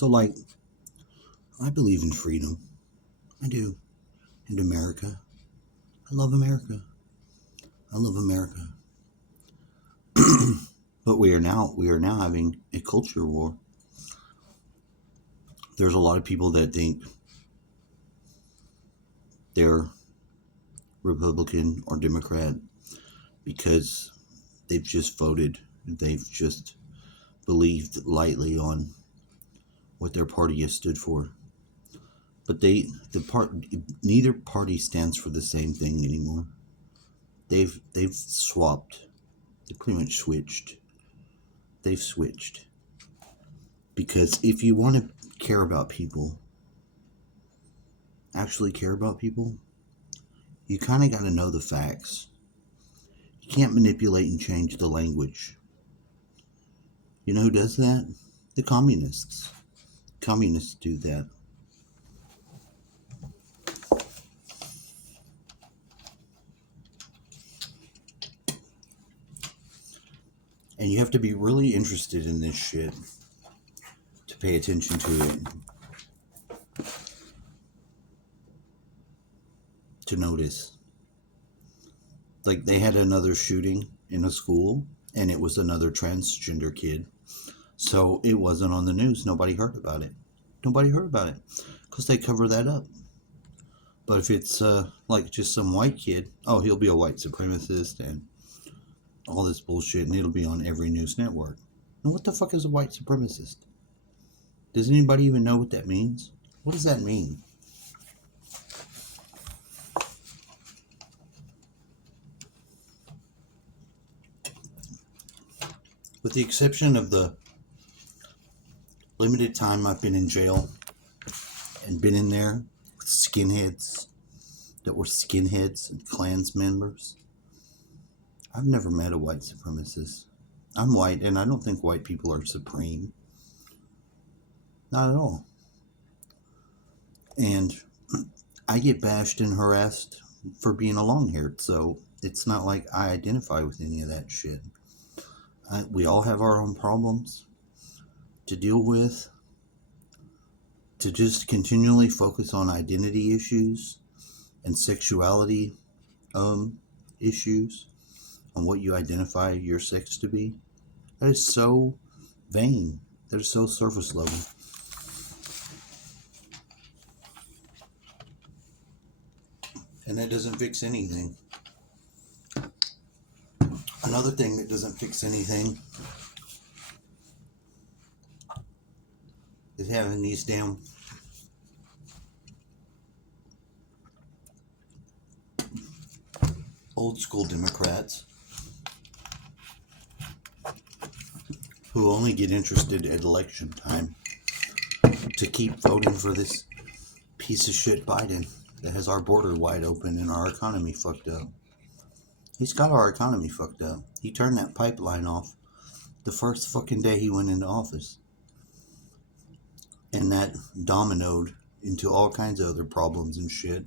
So, like, I believe in freedom. I do. And America. I love America. I love America. But we are now having a culture war. There's a lot of people that think they're Republican or Democrat because they've just voted. They've just believed lightly on what their party has stood for. But neither party stands for the same thing anymore. They've swapped. They pretty much switched. They've switched. Because if you want to care about people, actually care about people, you kind of got to know the facts. You can't manipulate and change the language. You know who does that? The communists. Communists do that. And you have to be really interested in this shit to pay attention to it. To notice. Like, they had another shooting in a school, and it was another transgender kid. So it wasn't on the news. Nobody heard about it. Nobody heard about it because they cover that up. But if it's like just some white kid, oh, he'll be a white supremacist and all this bullshit, and it'll be on every news network. And what the fuck is a white supremacist? Does anybody even know what that means? What does that mean? With the exception of the limited time I've been in jail and been in there with skinheads that were skinheads and Klans members, I've never met a white supremacist. I'm white, and I don't think white people are supreme. Not at all. And I get bashed and harassed for being a long-haired, so it's not like I identify with any of that shit. We all have our own problems to deal with. To just continually focus on identity issues and sexuality issues, on what you identify your sex to be, that is so vain. That is so surface level. And that doesn't fix anything. Another thing that doesn't fix anything is having these damn old school Democrats who only get interested at election time to keep voting for this piece of shit Biden that has our border wide open and our economy fucked up. He's got our economy fucked up. He turned that pipeline off the first fucking day he went into office. And that dominoed into all kinds of other problems and shit.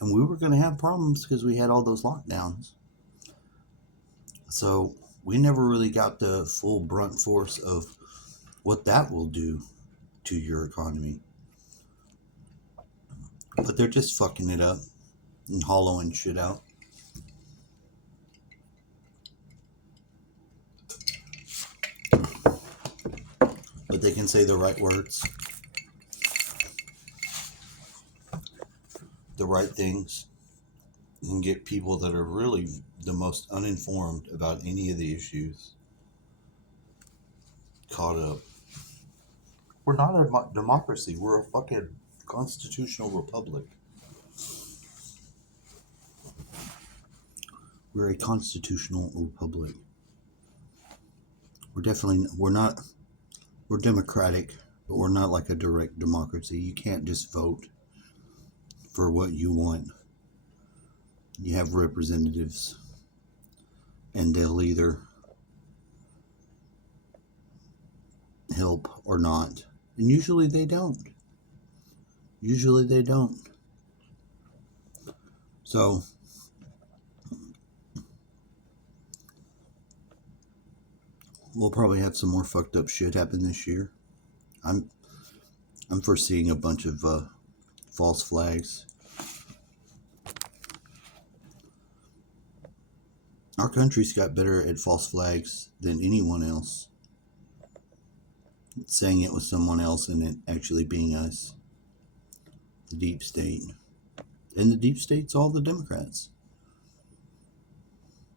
And we were going to have problems because we had all those lockdowns. So we never really got the full brunt force of what that will do to your economy. But they're just fucking it up and hollowing shit out. But they can say the right words, the right things, and get people that are really the most uninformed about any of the issues caught up. We're not a democracy. We're a fucking constitutional republic. We're a constitutional republic. We're democratic, but we're not like a direct democracy. You can't just vote for what you want. You have representatives, and they'll either help or not. And usually they don't. So, we'll probably have some more fucked up shit happen this year. I'm foreseeing a bunch of false flags. Our country's got better at false flags than anyone else. Saying it was someone else and it actually being us. The deep state. And the deep state's all the Democrats.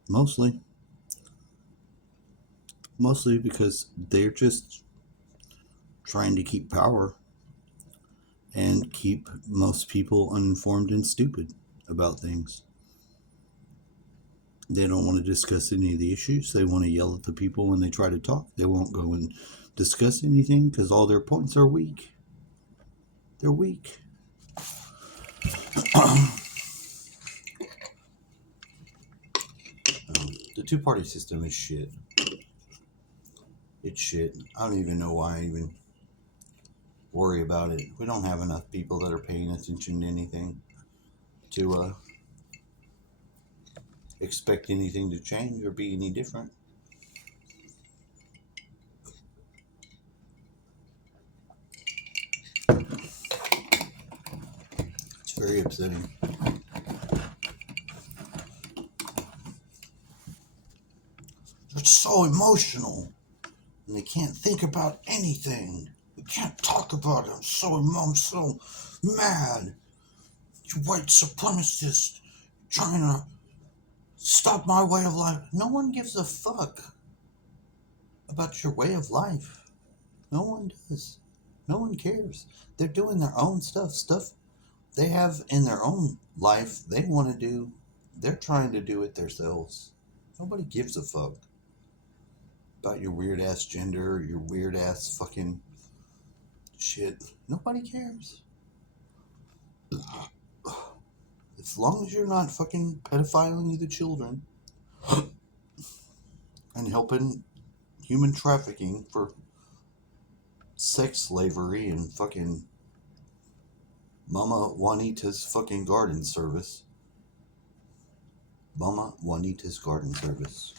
Mostly. Mostly because they're just trying to keep power and keep most people uninformed and stupid about things. They don't want to discuss any of the issues. They want to yell at the people when they try to talk. They won't go and discuss anything because all their points are weak. They're weak. The two-party system is shit. It's shit. I don't even know why I even worry about it. We don't have enough people that are paying attention to anything to expect anything to change or be any different. It's very upsetting. They're so emotional and they can't think about anything. We can't talk about it. I'm so mad. You white supremacists trying to stop my way of life. No one gives a fuck about your way of life. No one does. No one cares. They're doing their own stuff they have in their own life they want to do. They're trying to do it themselves. Nobody gives a fuck about your weird ass gender or your weird ass fucking shit. Nobody cares. As long as you're not fucking pedophiling the children and helping human trafficking for sex slavery and fucking Mama Juanita's fucking garden service. Mama Juanita's garden service.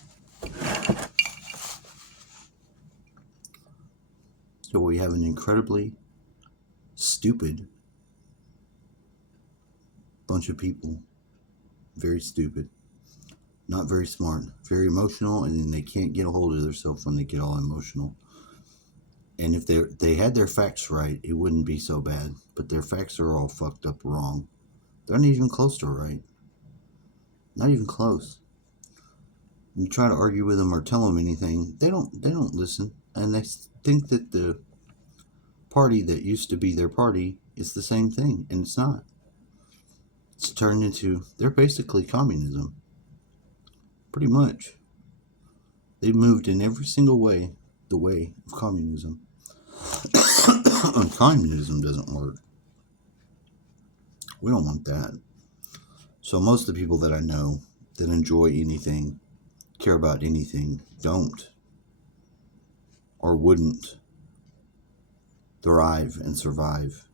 So we have an incredibly stupid bunch of people. Very stupid. Not very smart. Very emotional, and then they can't get a hold of themselves when they get all emotional. And if they had their facts right, it wouldn't be so bad. But their facts are all fucked up wrong. They're not even close to right. Not even close. You try to argue with them or tell them anything, they don't listen. And they think that the party that used to be their party is the same thing, and it's not. It's turned into, they're basically communism. Pretty much. They moved in every single way, the way of communism. Communism doesn't work. We don't want that. So most of the people that I know that enjoy anything, care about anything, don't or wouldn't thrive and survive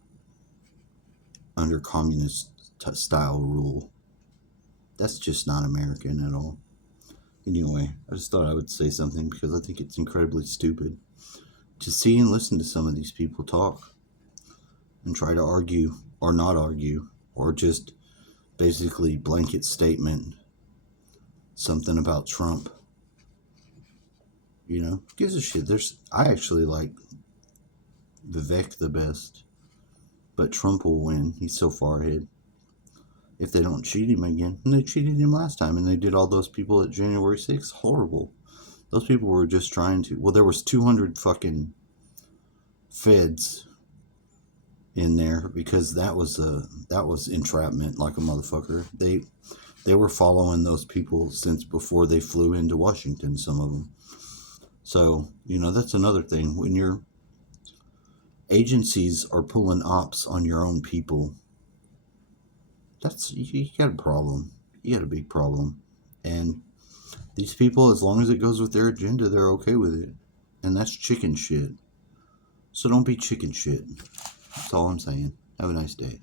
under communist style rule. That's just not American at all. Anyway, I just thought I would say something because I think it's incredibly stupid to see and listen to some of these people talk and try to argue or not argue or just basically blanket statement something about Trump. You know, who gives a shit? I actually like Vivek the best, but Trump will win. He's so far ahead. If they don't cheat him again, and they cheated him last time, and they did all those people at January 6th, horrible. Those people were just trying to, well, there was 200 fucking feds in there because that was entrapment like a motherfucker. They were following those people since before they flew into Washington, some of them. So, you know, that's another thing. When your agencies are pulling ops on your own people, you got a problem. You got a big problem. And these people, as long as it goes with their agenda, they're okay with it. And that's chicken shit. So don't be chicken shit. That's all I'm saying. Have a nice day.